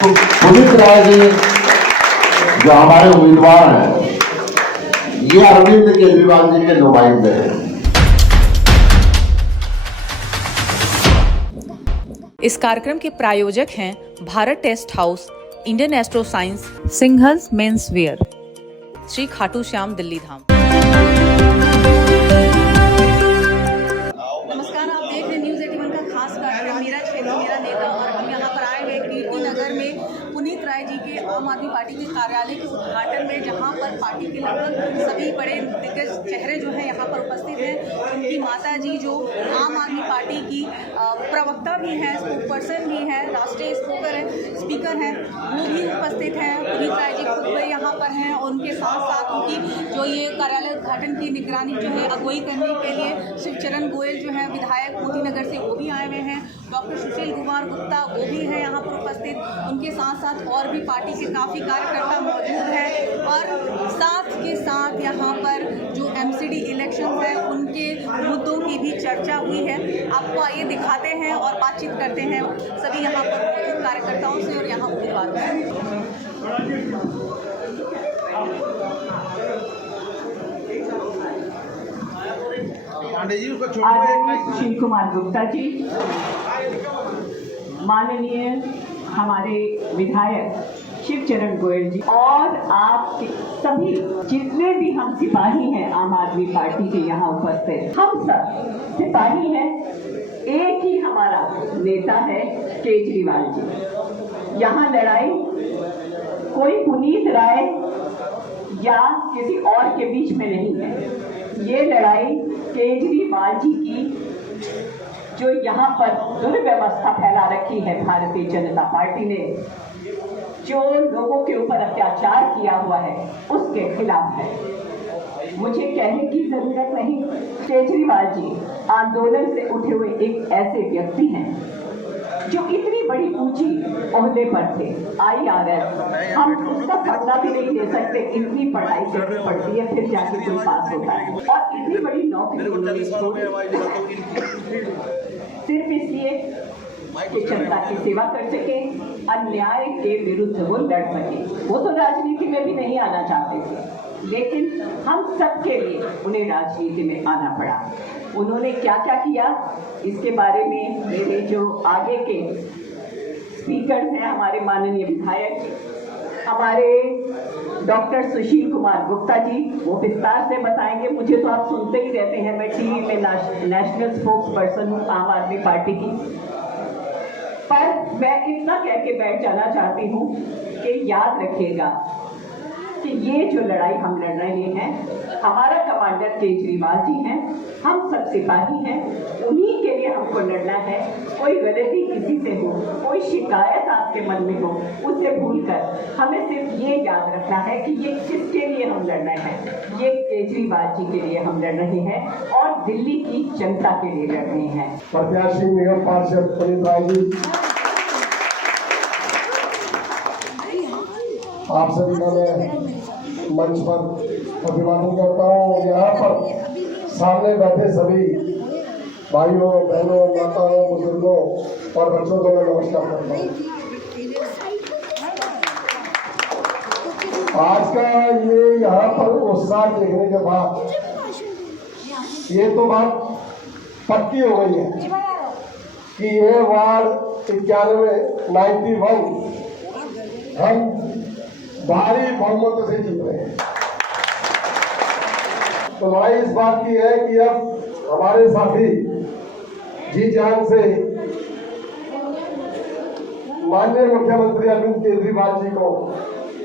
पुनीत राय जी जो हमारे उम्मीदवार हैं, ये अरविंद केजरीवाल जी के नुमाइंदे हैं। इस कार्यक्रम के प्रायोजक हैं Bharat test house, Indian astro science, Singhals menswear, Shri Khatu Shyam Delhi Dham. नमस्कार, आप देख रहे हैं न्यूज़ 81 का खास कार्यक्रम मेरा क्षेत्र मेरा नेता। और हम यहाँ पर आए हुए कीर्ति नगर में पुनीत राय जी के आम आदमी पार्टी के कार्यालय के उद्घाटन में, जहाँ पर पार्टी के लगभग सभी बड़े दिग्गज चेहरे जो हैं यहाँ पर उपस्थित हैं। उनकी माता जी जो आम आदमी पार्टी की प्रवक्ता भी हैं, स्पोकपर्सन भी हैं, राष्ट्रीय स्पीकर हैं, वो भी उपस्थित हैं। पुनीत राय जी खुद भी यहाँ पर हैं और उनके साथ साथ उनकी जो ये कार्यालय उद्घाटन की निगरानी जो है अगुवाई करने के लिए शिवचरण गोयल जो है विधायक मोती नगर से, वो भी आए हुए हैं। डॉक्टर सुशील कुमार गुप्ता वो भी हैं यहाँ पर उपस्थित। उनके साथ साथ और भी पार्टी के काफ़ी कार्यकर्ता मौजूद हैं। और साथ के साथ यहाँ पर जो एमसीडी इलेक्शन है उनके मुद्दों की भी चर्चा हुई है। आपको आइए दिखाते हैं और बातचीत करते हैं सभी यहाँ पर मौजूद कार्यकर्ताओं से और यहाँ उम्मीदवारों से। आदरणीय सुशील कुमार गुप्ता जी, माननीय हमारे विधायक शिवचरण गोयल जी, और आप सभी जितने भी हम सिपाही हैं आम आदमी पार्टी के यहाँ उपस्थित, हम सब सिपाही हैं। एक ही हमारा नेता है केजरीवाल जी। यहाँ लड़ाई कोई पुनीत राय या किसी और के बीच में नहीं है। ये लड़ाई केजरीवाल जी की जो यहाँ पर दुर्व्यवस्था फैला रखी है भारतीय जनता पार्टी ने, जो लोगों के ऊपर अत्याचार किया हुआ है, उसके खिलाफ है। मुझे कहने की जरूरत नहीं, केजरीवाल जी आंदोलन से उठे हुए एक ऐसे व्यक्ति हैं जो इतनी बड़ी ऊंची ओहदे पर थे, IRS। हम उसका पढ़ना भी नहीं ले सकते, इतनी पढ़ाई करनी पड़ती है फिर जाके कोई पास होता है। और इतनी बड़ी नौकरी उन्होंने सिर्फ इसलिए कि जनता की सेवा कर सके, अन्याय के विरुद्ध वो लड़ सके। वो तो राजनीति में भी नहीं आना चाहते थे, लेकिन हम सबके लिए उन्हें राजनीति में आना पड़ा। उन्होंने क्या क्या किया, इसके बारे में मेरे जो आगे के स्पीकर हैं, हमारे माननीय विधायक हमारे डॉक्टर सुशील कुमार गुप्ता जी, वो विस्तार से बताएंगे। मुझे तो आप सुनते ही रहते हैं, मैं टीवी में नेशनल स्पोक्स पर्सन हूँ आम आदमी पार्टी की। पर मैं इतना कह के बैठ जाना चाहती हूँ कि याद रखिएगा कि ये जो लड़ाई हम लड़ रहे हैं, हमारा कमांडर केजरीवाल जी हैं, हम सब सिपाही हैं, उन्हीं के लिए हमको लड़ना है। कोई गलती किसी से हो, कोई शिकायत आपके मन में हो, उसे भूलकर हमें सिर्फ ये याद रखना है कि ये किसके लिए हम लड़ रहे हैं। ये केजरीवाल जी के लिए हम लड़ रहे हैं और दिल्ली की जनता के लिए लड़ रहे हैं। प्रत्याशी निगम पार्षद पुनीत राय जी, आप सभी का मैं मंच पर अभिवादन करता हूँ। यहाँ पर सामने बैठे सभी भाइयों, बहनों, माताओं, बुजुर्गों और बच्चों को मैं नमस्कार करता हूँ। आज का ये यहाँ पर उत्साह देखने के बाद ये तो बात पक्की हो गई है कि ये वार्ड 91 हम भारी बहुमत से जीत रहे हैं। तो भाई इस बात की है कि अब हमारे साथी जी जान से माननीय मुख्यमंत्री अरविंद केजरीवाल जी को,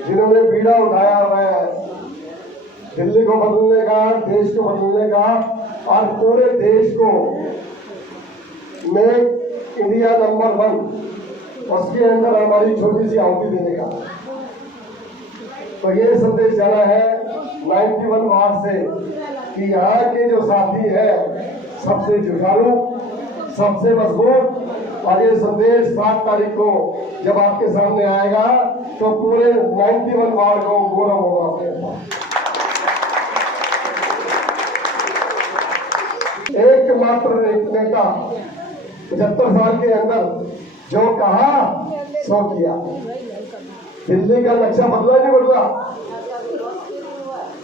जिन्होंने बीड़ा उठाया हुआ है दिल्ली को बदलने का, देश को बदलने का, और पूरे देश को मेक इंडिया नंबर 1 उसके अंदर हमारी छोटी सी आहुति देने का। तो ये संदेश जाना है 91 वार्ड से कि यहाँ के जो साथी हैं सबसे जुझारू, सबसे मजबूत, और ये संदेश 7 तारीख को जब आपके सामने आएगा तो पूरे 91 वार्ड को गौरव होगा अपने पास। एकमात्र एक नेता 75 साल के अंदर जो कहा सो किया। दिल्ली का नक्शा बदला नहीं बदला?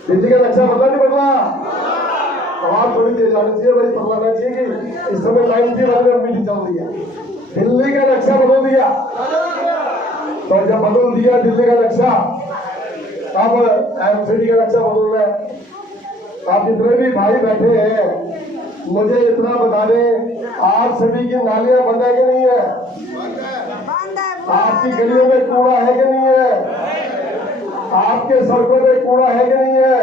दिल्ली का नक्शा बदला नहीं बदला? आवाज थोड़ी तेज आनी चाहिए भाई, बदलाना चाहिए कि इस समय 91 में मीटिंग चल रही है। दिल्ली का नक्शा बदल दिया, तो जब बदल दिया दिल्ली का नक्शा, अब एमसीडी का नक्शा बदल रहा है। आप जितने भी भाई बैठे हैं, मुझे इतना बता दें, आप सभी की नालियां बंद है कि नहीं है? आपकी गलियों में कूड़ा है कि नहीं है? आपके सड़कों में कूड़ा है कि नहीं है?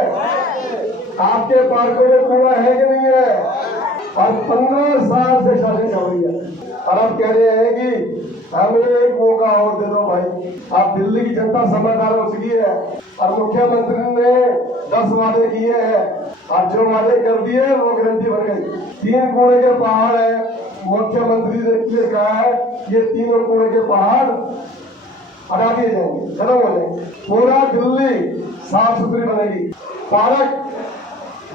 आपके पार्कों में कूड़ा है कि नहीं है? और 15 साल से शादी चल रही है और अब कह रहे हैं कि हमें एक मौका और दे दो भाई। अब दिल्ली की जनता समझदार हो चुकी है और मुख्यमंत्री ने 10 वादे किए हैं और जो वादे कर दिए वो गारंटी बन गई। 3 कूड़े के पहाड़ है, मुख्यमंत्री ने क्लियर कहा है ये 3 कूड़े के पहाड़ हटा दिए जाएंगे, खत्म हो जाएंगे। पूरा दिल्ली साफ सुथरी बनेगी, पार्क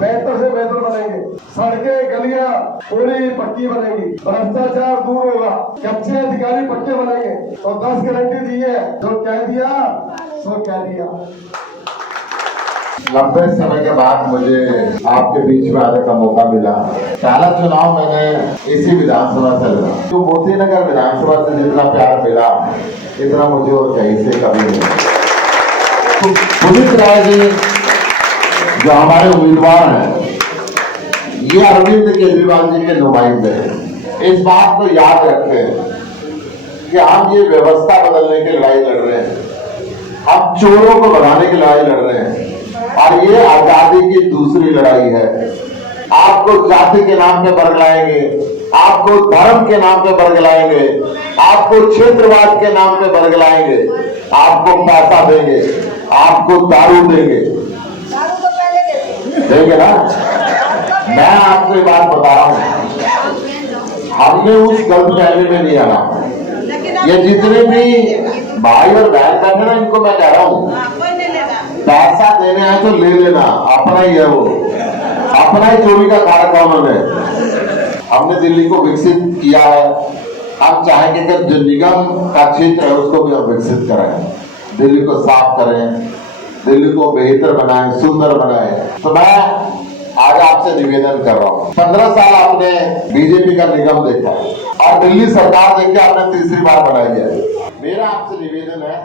बेहतर से बेहतर बनेंगे, सड़कें गलियां पूरी पक्की बनेगी, भ्रष्टाचार दूर होगा, कच्चे अधिकारी पक्के बनेंगे। तो 10 गारंटी दी है, जो कह दिया सो कह दिया। लंबे समय के बाद मुझे आपके बीच में आने का मौका मिला। पहला चुनाव मैंने इसी विधानसभा से लड़ा। तो मोती नगर विधानसभा से जितना प्यार मिला इतना मुझे और कहीं से कभी नहीं। तो पुनीत राय जी जो हमारे उम्मीदवार हैं, ये अरविंद केजरीवाल जी के नुमाइंदे हैं। इस बात को याद रखें कि हम ये व्यवस्था बदलने की लड़ाई लड़ रहे हैं, हम चोरों को भगाने की लड़ाई लड़ रहे हैं और ये आजादी की दूसरी लड़ाई है। आपको जाति के नाम पे बरगलाएंगे, आपको धर्म के नाम पे बरगलाएंगे, आपको क्षेत्रवाद के नाम पे बरगलाएंगे, आपको पैसा देंगे, आपको दारू देंगे ना। मैं आपको ये बात बता रहा हूं, हमने उस गलत फहमी में नहीं आना। ये जितने भी भाई और बहन बैठे ना, इनको मैं कह रहा हूं पैसा देने है तो ले लेना, अपना ही है वो, अपना ही चोरी का कार्यक्रम उन्होंने। हमने दिल्ली को विकसित किया है, हम चाहेंगे कि जो निगम का क्षेत्र है उसको भी हम विकसित करें, दिल्ली को साफ करें, दिल्ली को बेहतर बनाएं, सुंदर बनाएं। तो मैं आज आपसे निवेदन कर रहा हूँ, 15 साल आपने बीजेपी का निगम देखा और दिल्ली सरकार देख के आपने तीसरी बार बनाई है। मेरा आपसे निवेदन है,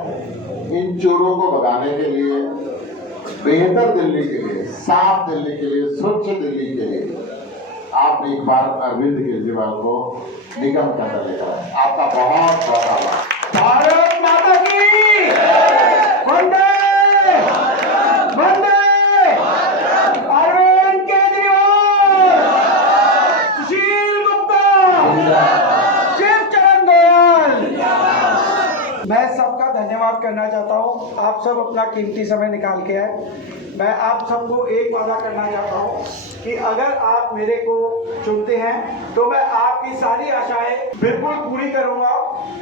इन चोरों को भगाने के लिए, बेहतर दिल्ली के लिए, साफ दिल्ली के लिए, स्वच्छ दिल्ली के लिए आप एक बार अरविंद केजरीवाल को निगम का अंदर लेकर आए। आपका बहुत बहुत आभार। भारत माता की वंदे वंदे। अरविंद केजरीवाल, सुशील गुप्ता, शिवचरण गोयल। मैं सबका धन्यवाद करना चाहता हूं। आप सब अपना कीमती समय निकाल के आए। मैं आप सबको एक वादा करना चाहता हूं कि अगर आप मेरे को चुनते हैं तो मैं आपकी सारी आशाएं बिल्कुल पूरी करूंगा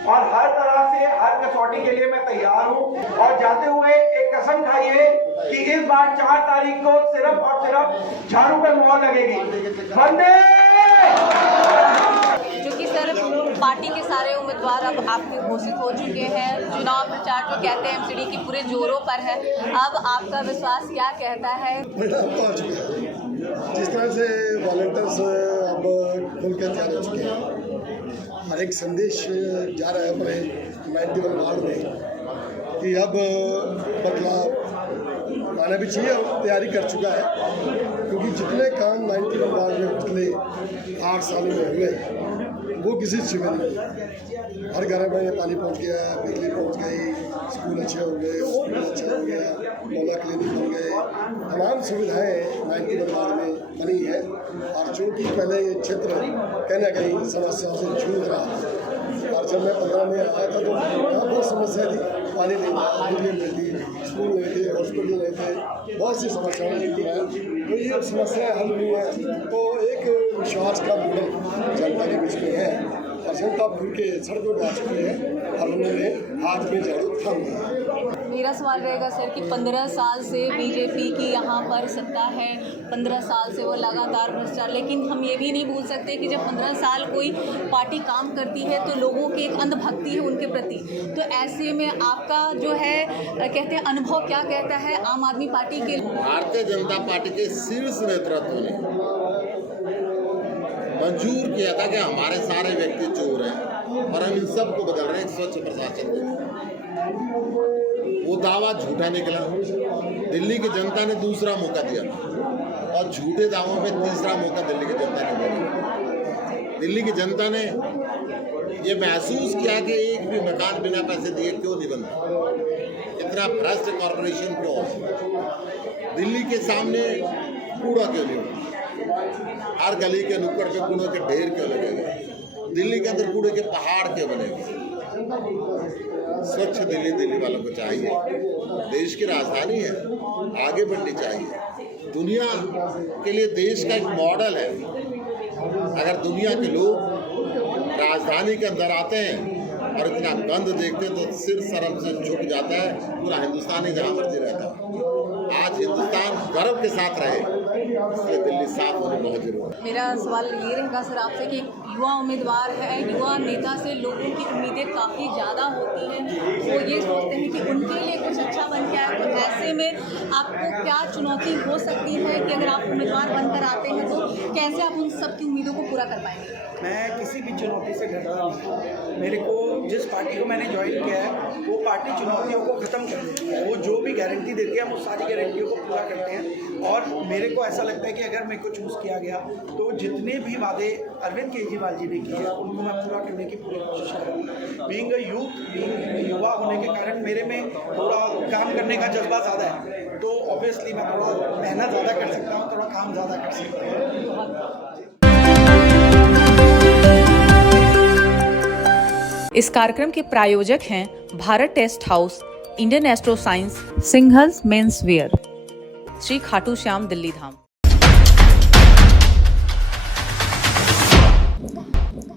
और हर तरह से हर कसौटी के लिए मैं तैयार हूं। और जाते हुए एक कसम खाइए कि इस बार 4 तारीख को सिर्फ और सिर्फ झाड़ू पे मोहर लगेगी। वंदे। क्योंकि सर पार्टी के सारे उम्मीदवार अब आपके घोषित हो चुके हैं, चुनाव प्रचार जो कहते हैं एमसीडी की पूरे जोरों पर है। अब आपका विश्वास क्या कहता है? परिणाम तो आ चुके हैं, जिस तरह से वॉलंटियर्स अब खुल के तैयार हो चुके हैं, हर एक संदेश जा रहा है अपने 91 वार्ड में कि अब बदलाव आना भी चाहिए और तैयारी कर चुका है। क्योंकि जितने काम 91 वार्ड में पिछले 8 सालों में हुए वो किसी चीज़ में नहीं। हर घर में पानी पहुंच गया, बिजली पहुंच गई, स्कूल अच्छे हो गए, हॉस्पिटल अच्छा हो गया, मोहल्ला क्लिनिक बन गए, तमाम सुविधाएं 91 वार्ड में बनी है। और चूँकि पहले ये क्षेत्र कहीं ना कहीं समस्याओं से जूझ रहा था और जब मैं 15 में आया था तो यहाँ बहुत समस्या थी, पानी नहीं था, बिजली नहीं थी, स्कूल नहीं थे, हॉस्पिटल नहीं थे, बहुत सी समस्याएं थी। तो ये समस्याएं हल हुई हैं तो एक विश्वास का मॉडल जनता के बीच में है और जनता खुल के सड़कों पर आ चुकी है। भरने में आज मैं जरूर थम गया। मेरा सवाल रहेगा सर कि 15 साल से बीजेपी की यहाँ पर सत्ता है, 15 साल से वो लगातार भ्रष्टाचार, लेकिन हम ये भी नहीं भूल सकते कि जब 15 साल कोई पार्टी काम करती है तो लोगों की एक अंधभक्ति है उनके प्रति। तो ऐसे में आपका जो है कहते हैं अनुभव क्या कहता है आम आदमी पार्टी के? भारतीय जनता पार्टी के शीर्ष नेतृत्व ने मंजूर किया था कि हमारे सारे व्यक्ति चोर हैं और हम इन सबको बदल रहे हैं, एक स्वच्छ प्रशासन देंगे। वो दावा झूठा निकला। दिल्ली की जनता ने दूसरा मौका दिया और झूठे दावों में तीसरा मौका दिल्ली की जनता ने दिया। दिल्ली की जनता ने ये महसूस किया कि एक भी मकान बिना पैसे दिए क्यों नहीं बनता, इतना भ्रष्ट कॉर्पोरेशन क्यों, दिल्ली के सामने कूड़ा क्यों नहीं, हर गली के नुक्कड़ पे कूड़े के ढेर क्यों लगेगा, दिल्ली के अंदर कूड़े के पहाड़ क्यों बनेंगे। स्वच्छ दिल्ली दिल्ली वालों को चाहिए। देश की राजधानी है, आगे बढ़नी चाहिए। दुनिया के लिए देश का एक मॉडल है। अगर दुनिया के लोग राजधानी के अंदर आते हैं और इतना गंद देखते हैं तो सिर शर्म से झुक जाता है पूरा हिंदुस्तानी जहाँ मर्जी रहता है। आज हिंदुस्तान गर्व के साथ रहे, इसलिए दिल्ली साफ होने बहुत जरूरी है। मेरा सवाल ये रहेगा सर आपसे कि युवा उम्मीदवार है, युवा नेता से लोगों की उम्मीदें काफ़ी ज़्यादा होती हैं, वो ये सोचते हैं कि उनके लिए कुछ अच्छा बन के आए। तो ऐसे में आपको क्या चुनौती हो सकती है कि अगर आप उम्मीदवार बनकर आते हैं तो कैसे आप उन सबकी उम्मीदों को पूरा कर पाएंगे? मैं किसी भी चुनौती से डरता नहीं। मेरे को जिस पार्टी को मैंने ज्वाइन किया है वो पार्टी चुनौतियों को ख़त्म कर देती है। वो जो भी गारंटी देती है हम उस सारी गारंटियों को पूरा करते हैं। और मेरे को ऐसा लगता है कि अगर मेरे को चूज़ किया गया तो जितने भी वादे अरविंद केजरीवाल जी ने किए हैं उनको मैं पूरा करने की पूरी कोशिश करूँगा। बीइंग अ यूथ, बीइंग युवा होने के कारण मेरे में थोड़ा काम करने का जज्बा ज़्यादा है, तो ऑब्वियसली मैं थोड़ा मेहनत ज़्यादा कर सकता हूँ, थोड़ा काम ज़्यादा कर सकता हूँ। इस कार्यक्रम के प्रायोजक हैं Bharat test house, Indian astro science, Singhals menswear, Shri Khatu Shyam Delhi धाम।